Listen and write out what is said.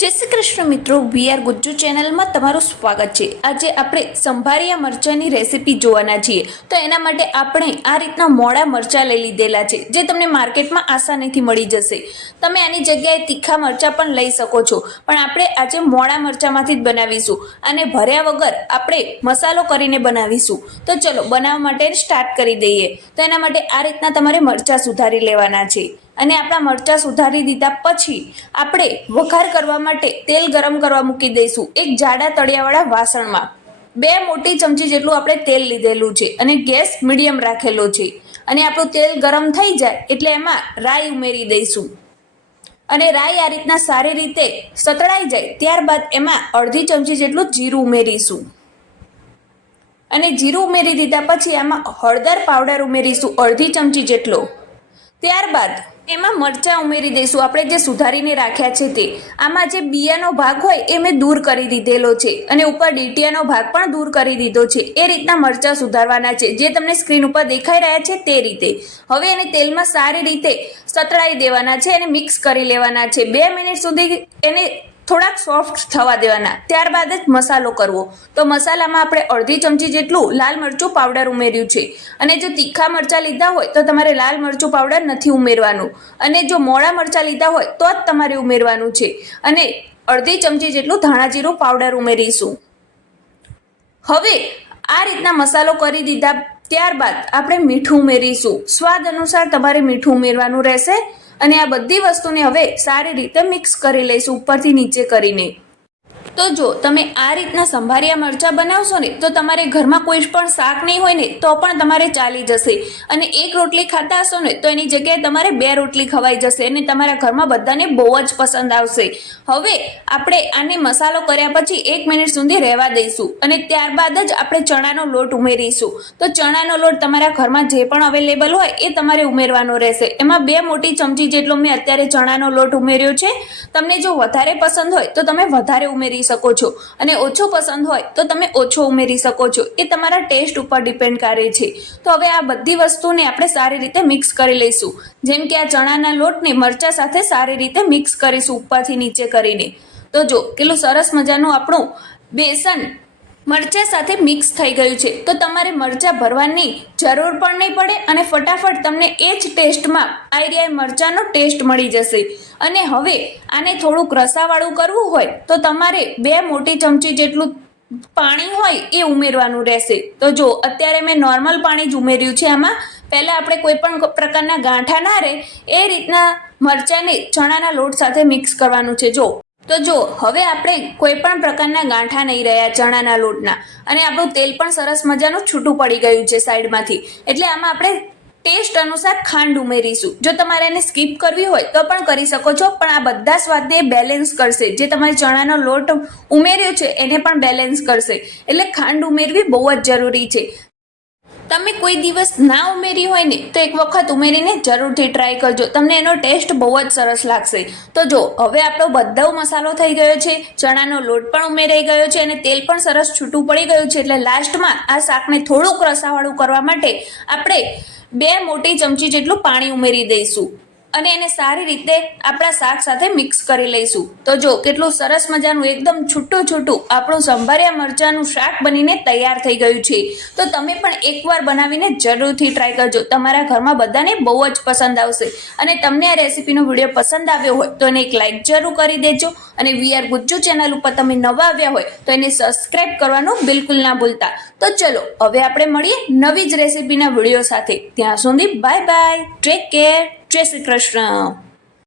જય શ્રી કૃષ્ણ મિત્રો, we are Gujju ચેનલમાં તમારું સ્વાગત છે. આજે આપણે સંભારિયા મરચાંની રેસીપી જોવાના છીએ. તો એના માટે આપણે આ રીતના મોડા મરચાં લઈ લીધેલા છે, જે તમને માર્કેટમાં આસાનીથી મળી જશે. તમે આની જગ્યાએ તીખા મરચાં પણ લઈ શકો છો, પણ આપણે આજે મોડા મરચાંમાંથી જ બનાવીશું અને ભર્યા વગર આપણે મસાલો કરીને બનાવીશું. તો ચલો, બનાવવા માટે સ્ટાર્ટ કરી દઈએ. તો એના માટે આ રીતના તમારે મરચાં સુધારી લેવાના છે. અને આપણા મરચાં સુધારી દીધા પછી આપણે વઘાર કરવા માટે તેલ ગરમ કરવા મૂકી દઈશું એક જાડા તળિયાવાળા વાસણમાં. બે મોટી ચમચી જેટલું આપણે તેલ લીધેલું છે અને ગેસ મીડિયમ રાખેલો છે. અને આપણું તેલ ગરમ થઈ જાય એટલે એમાં રાઈ ઉમેરી દઈશું. અને રાઈ આ રીતના સારી રીતે સતળાઈ જાય ત્યારબાદ એમાં અડધી ચમચી જેટલું જીરું ઉમેરીશું. અને જીરું ઉમેરી દીધા પછી આમાં હળદર પાવડર ઉમેરીશું અડધી ચમચી જેટલો. ત્યારબાદ એમાં મરચાં ઉમેરી દઈશું. આપણે જે સુધારીને રાખ્યા છે તે. આમાં જે બિયાનો ભાગ હોય એ મેં દૂર કરી દીધેલો છે અને ઉપર ડીટીયાનો ભાગ પણ દૂર કરી દીધો છે. એ રીતના મરચાં સુધારવાના છે. જે તમને સ્ક્રીન ઉપર દેખાઈ રહ્યા છે તે રીતે. હવે એને તેલમાં સારી રીતે સતળાઈ દેવાના છે અને મિક્સ કરી લેવાના છે. બે મિનિટ સુધી એને થોડાક સોફ્ટ થવા દેવાના. ત્યારબાદ જ મસાલો કરવો. તો મસાલામાં આપણે અડધી ચમચી જેટલું લાલ મરચું પાવડર ઉમેર્યું છે. અને જો તીખા મરચાં લીધા હોય, તો તમારે લાલ મરચું પાવડર નથી ઉમેરવાનું. અને જો મોડા મરચાં લીધા હોય, તો જ તમારે ઉમેરવાનું છે. અને અડધી ચમચી જેટલું ધાણા જીરું પાવડર ઉમેરીશું. હવે, આ રીતના મસાલો કરી દીધા ત્યારબાદ આપણે મીઠું ઉમેરીશું. સ્વાદ અનુસાર તમારે મીઠું ઉમેરવાનું રહેશે. અને આ બધી વસ્તુને હવે સારી રીતે મિક્સ કરી લઈશું ઉપરથી નીચે કરીને. તો જો તમે આ રીતના સંભારિયા મરચાં બનાવશો ને, તો તમારે ઘરમાં કોઈ પણ શાક નહીં હોય ને, તો પણ તમારે ચાલી જશે. અને એક રોટલી ખાતા હશો ને, તો એની જગ્યાએ તમારે બે રોટલી ખવાઈ જશે અને તમારા ઘરમાં બધાને બહુ જ પસંદ આવશે. હવે આપણે આને મસાલો કર્યા પછી એક મિનિટ સુધી રહેવા દઈશું અને ત્યારબાદ જ આપણે ચણાનો લોટ ઉમેરીશું. તો ચણાનો લોટ તમારા ઘરમાં જે પણ અવેલેબલ હોય એ તમારે ઉમેરવાનો રહેશે. એમાં બે મોટી ચમચી જેટલો મેં અત્યારે ચણાનો લોટ ઉમેર્યો છે. તમને જો વધારે પસંદ હોય તો તમે વધારે ઉમેરી શકો છો. અને ઓછો પસંદ હોય તો તમે ઓછો ઉમેરી શકો છો. એ તમારા ટેસ્ટ ઉપર ડિપેન્ડ કરે છે. તો હવે આ બધી વસ્તુને આપણે સારી રીતે મિક્સ કરી લઈશું. જેમ કે આ ચણાના લોટને મરચા સાથે સારી રીતે મિક્સ કરીશું ઉપરથી નીચે કરીને. તો જો, કેટલું સરસ મજાનું આપણું બેસન મરચા સાથે મિક્સ થઈ ગયું છે. તો તમારે મરચાં ભરવાની જરૂર પણ નહીં પડે અને ફટાફટ તમને એ જ ટેસ્ટમાં આઈરિયા મરચાંનો ટેસ્ટ મળી જશે. અને હવે આને થોડુંક રસાવાળું કરવું હોય તો તમારે બે મોટી ચમચી જેટલું પાણી હોય એ ઉમેરવાનું રહેશે. તો જો, અત્યારે મેં નોર્મલ પાણી જ ઉમેર્યું છે આમાં. પહેલાં આપણે કોઈ પણ પ્રકારના ગાંઠા ના રહે, એ રીતના મરચાંને ચણાના લોટ સાથે મિક્સ કરવાનું છે. જો તો જો હવે આપણે કોઈ પણ પ્રકારના ગાંઠા નહીં રહ્યા, ચણાના લોટના. અને આપણું તેલ પણ સરસ મજાનું છૂટું પડી ગયું છે સાઈડમાંથી. એટલે આમાં આપણે ટેસ્ટ અનુસાર ખાંડ ઉમેરીશું. જો તમારે એને સ્કીપ કરવી હોય, તો પણ કરી શકો છો, પણ આ બધા સ્વાદને બેલેન્સ કરશે. જે તમારે ચણાનો લોટ ઉમેર્યો છે, એને પણ બેલેન્સ કરશે. એટલે ખાંડ ઉમેરવી બહુ જ જરૂરી છે. તમે કોઈ દિવસ ના ઉમેરી હોય ને, તો એક વખત ઉમેરીને જરૂરથી ટ્રાય કરજો. તમને એનો ટેસ્ટ બહુ જ સરસ લાગશે. તો જો, હવે આપણો બધો મસાલો થઈ ગયો છે, ચણાનો લોટ પણ ઉમેરાઈ ગયો છે અને તેલ પણ સરસ છૂટું પડી ગયું છે. એટલે લાસ્ટમાં આ શાકને થોડુંક રસાવાળું કરવા માટે આપણે બે મોટી ચમચી જેટલું પાણી ઉમેરી દઈશું. અને એને સારી રીતે આપણા શાક સાથે મિક્સ કરી લઈશું. તો જો, કેટલું સરસ મજાનું, એકદમ છૂટું છૂટું આપણું સંભાર્યા મરચાંનું શાક બનીને તૈયાર થઈ ગયું છે. તો તમે પણ એકવાર બનાવીને જરૂરથી ટ્રાય કરજો. તમારા ઘરમાં બધાને બહુ જ પસંદ આવશે. અને તમને આ રેસીપીનો વીડિયો પસંદ આવ્યો હોય, તો એને એક લાઇક જરૂર કરી દેજો. અને વીઆર ગુજ્જુ ચેનલ ઉપર તમે નવા આવ્યા હોય, તો એને સબસ્ક્રાઇબ કરવાનું બિલકુલ ના ભૂલતા. તો ચલો, હવે આપણે મળીએ નવી જ રેસીપીના વીડિયો સાથે. ત્યાં સુધી બાય બાય ટેક કેર જય શ્રી કૃષ્ણ